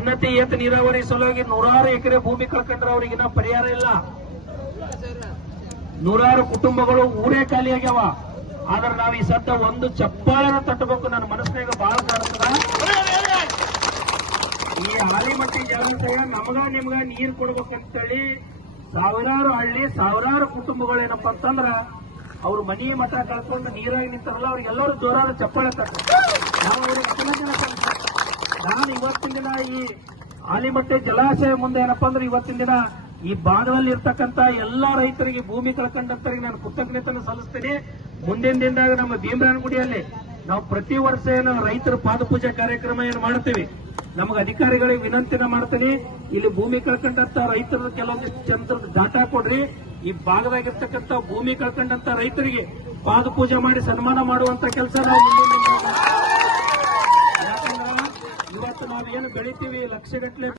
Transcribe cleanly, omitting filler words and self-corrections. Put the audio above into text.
ಉನ್ನತಿ ಏತ ನೀರಾವರಿ ಸಲುವಾಗಿ ನೂರಾರು ಎಕರೆ ಭೂಮಿ ಕಳ್ಕೊಂಡ್ರೆ ಅವ್ರಿಗಿನ್ನ ಪರಿಹಾರ ಇಲ್ಲ. ನೂರಾರು ಕುಟುಂಬಗಳು ಊರೇ ಖಾಲಿಯಾಗ್ಯಾವ. ಆದ್ರೆ ನಾವ್ ಈ ಸದ್ದ ಒಂದು ಚಪ್ಪಾಳೆನ ತಟ್ಟಬೇಕು. ನನ್ನ ಮನಸ್ಸಿನಾಗ ಬಹಳ ಕಾಣಿಸ್ತದ. ಈ ಆಲಿಮಟ್ಟಿ ಜಲಾಶಯ ನಮಗ ನಿಮ್ಗ ನೀರ್ ಕೊಡ್ಬೇಕಂತೇಳಿ ಸಾವಿರಾರು ಹಳ್ಳಿ ಸಾವಿರಾರು ಕುಟುಂಬಗಳು ಏನಪ್ಪಾ ಅಂತಂದ್ರ ಅವ್ರ ಮನಿ ಮಠ ಕಳ್ಕೊಂಡು ನೀರಾಗಿ ನಿಂತಾರಲ್ಲ ಅವ್ರಿಗೆಲ್ಲರೂ ಜೋರಾದ ಚಪ್ಪಾಳೆ ತಟ್ತಾರೆ. ನಾನು ಇವತ್ತಿನ ದಿನ ಈ ಆಲಿಮಟ್ಟಿ ಜಲಾಶಯ ಮುಂದೆ ಏನಪ್ಪಾ ಅಂದ್ರೆ ಇವತ್ತಿನ ದಿನ ಈ ಭಾಗದಲ್ಲಿ ಇರ್ತಕ್ಕಂತ ಎಲ್ಲಾ ರೈತರಿಗೆ ಭೂಮಿ ಕಳ್ಕೊಂಡಂತರಿಗೆ ನಾನು ಕೃತಜ್ಞತೆಯನ್ನು ಸಲ್ಲಿಸ್ತೀನಿ. ಮುಂದಿನ ದಿನದಾಗ ನಮ್ಮ ಭೀಮರಾಯನಗುಡಿಯಲ್ಲಿ ನಾವು ಪ್ರತಿ ವರ್ಷ ಏನು ರೈತರ ಪಾದಪೂಜೆ ಕಾರ್ಯಕ್ರಮ ಏನು ಮಾಡ್ತೀವಿ, ನಮಗೆ ಅಧಿಕಾರಿಗಳಿಗೆ ವಿನಂತಿನ ಮಾಡ್ತೀನಿ, ಇಲ್ಲಿ ಭೂಮಿ ಕಳ್ಕೊಂಡಂತ ರೈತರ ಕೆಲವೊಂದಿಷ್ಟು ಚಂದ್ರ ಡಾಟಾ ಕೊಡ್ರಿ. ಈ ಭಾಗದಾಗಿರ್ತಕ್ಕಂಥ ಭೂಮಿ ಕಳ್ಕೊಂಡಂತ ರೈತರಿಗೆ ಪಾದಪೂಜೆ ಮಾಡಿ ಸನ್ಮಾನ ಮಾಡುವಂತ ಕೆಲಸ ನಾವು ಯಾಕಂದ್ರೆ ಇವತ್ತು ನಾವೇನು ಬೆಳಿತೀವಿ ಲಕ್ಷಗಟ್ಟಲೆ